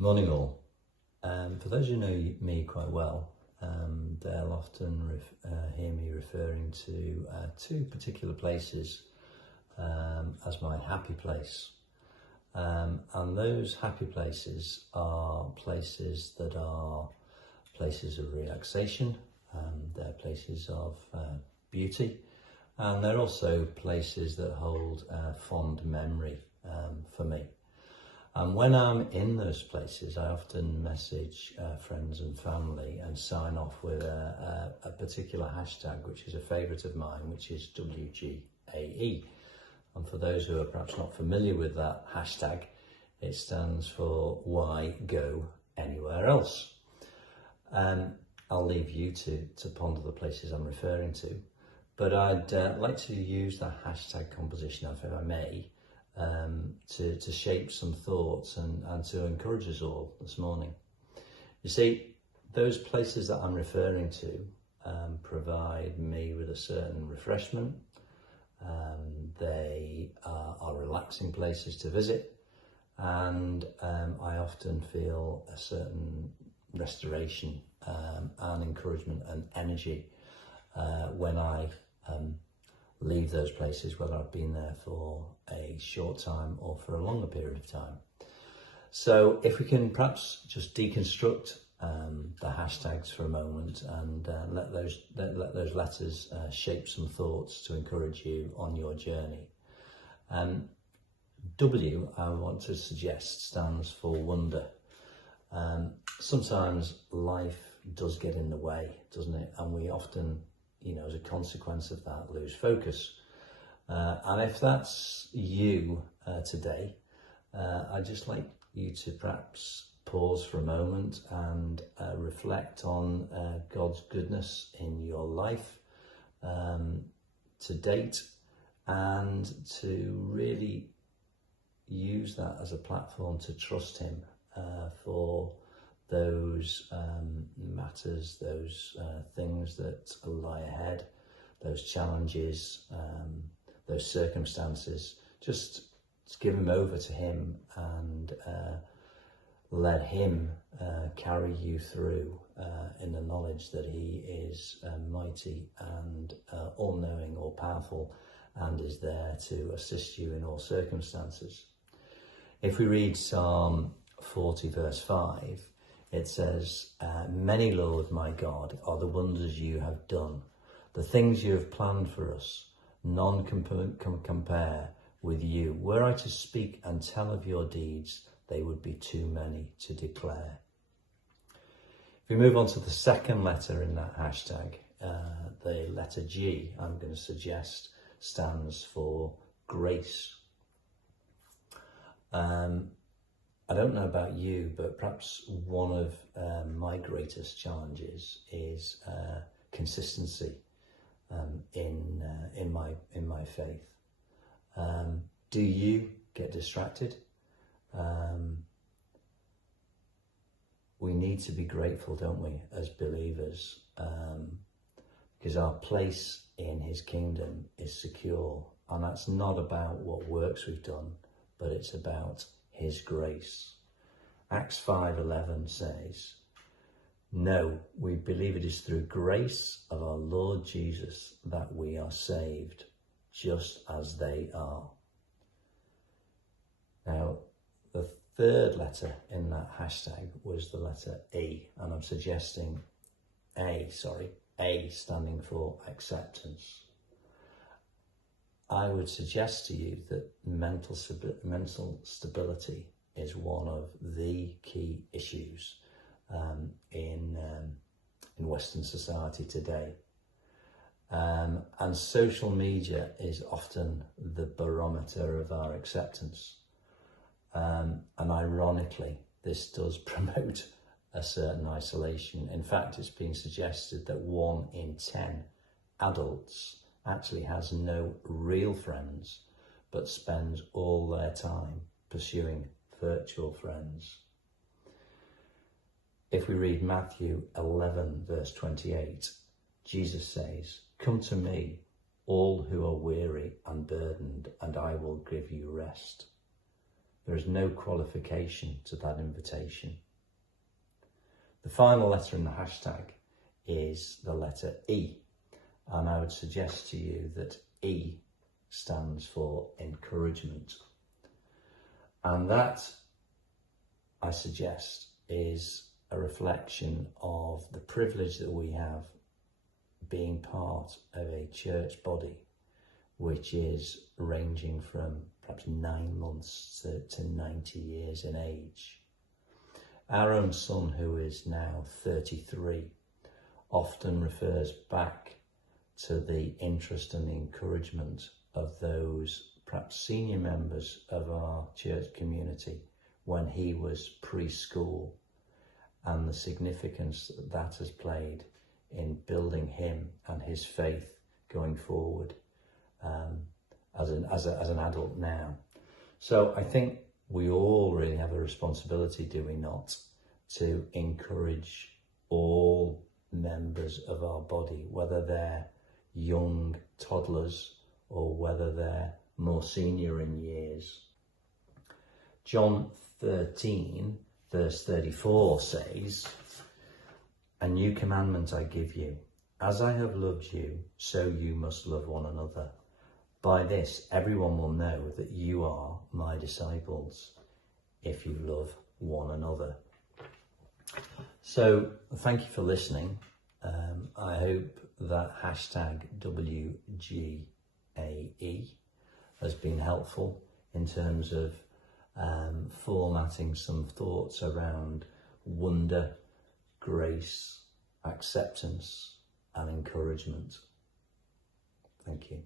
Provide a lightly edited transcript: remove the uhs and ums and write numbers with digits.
Morning all. For those who know me quite well, they'll often hear me referring to two particular places as my happy place. And those happy places are places that are places of relaxation, they're places of beauty, and they're also places that hold fond memory for me. And when I'm in those places, I often message friends and family and sign off with a particular hashtag, which is a favourite of mine, which is WGAE. And for those who are perhaps not familiar with that hashtag, it stands for Why Go Anywhere Else. I'll leave you to ponder the places I'm referring to, but I'd like to use that hashtag composition, if I may, to shape some thoughts and to encourage us all this morning. You see, those places that I'm referring to provide me with a certain refreshment. They are relaxing places to visit, and I often feel a certain restoration and encouragement and energy when I leave those places, whether I've been there for a short time or for a longer period of time. So if we can perhaps just deconstruct the hashtags for a moment and let those letters shape some thoughts to encourage you on your journey. W, I want to suggest, stands for wonder. Sometimes life does get in the way, doesn't it? And we often, as a consequence of that, lose focus. And if that's you today, I'd just like you to perhaps pause for a moment and reflect on God's goodness in your life to date, and to really use that as a platform to trust Him for those matters, those things that lie ahead, those challenges, those circumstances. Just give them over to Him and let Him carry you through in the knowledge that He is mighty and all-knowing, all-powerful, and is there to assist you in all circumstances. If we read Psalm 40 verse 5, it says, "Many, Lord my God, are the wonders you have done. The things you have planned for us, none can compare with you. Were I to speak and tell of your deeds, they would be too many to declare." If we move on to the second letter in that hashtag, the letter G, I'm going to suggest, stands for grace. I don't know about you, but perhaps one of my greatest challenges is consistency in my faith. Do you get distracted? We need to be grateful, don't we, as believers, because our place in His kingdom is secure, and that's not about what works we've done, but it's about His grace. Acts 5:11 says, "No, we believe it is through grace of our Lord Jesus that we are saved, just as they are." Now, the third letter in that hashtag was the letter E, and I'm suggesting A standing for acceptance. I would suggest to you that mental stability is one of the key issues in Western society today. And social media is often the barometer of our acceptance. And ironically, this does promote a certain isolation. In fact, it's been suggested that 1 in 10 adults actually has no real friends, but spends all their time pursuing virtual friends. If we read Matthew 11 verse 28, Jesus says, "Come to me, all who are weary and burdened, and I will give you rest." There is no qualification to that invitation. The final letter in the hashtag is the letter E, and I would suggest to you that E stands for encouragement. And that, I suggest, is a reflection of the privilege that we have being part of a church body which is ranging from perhaps 9 months to 90 years in age. Our own son, who is now 33, often refers back to the interest and the encouragement of those perhaps senior members of our church community when he was preschool, and the significance that that has played in building him and his faith going forward as an adult now. So I think we all really have a responsibility, do we not, to encourage all members of our body, whether they're young toddlers or whether they're more senior in years. John 13 verse 34 says, "A new commandment I give you, as I have loved you, so you must love one another. By this everyone will know that you are my disciples, if you love one another." So thank you for listening. I hope that hashtag WGAE has been helpful in terms of formatting some thoughts around wonder, grace, acceptance and encouragement. Thank you.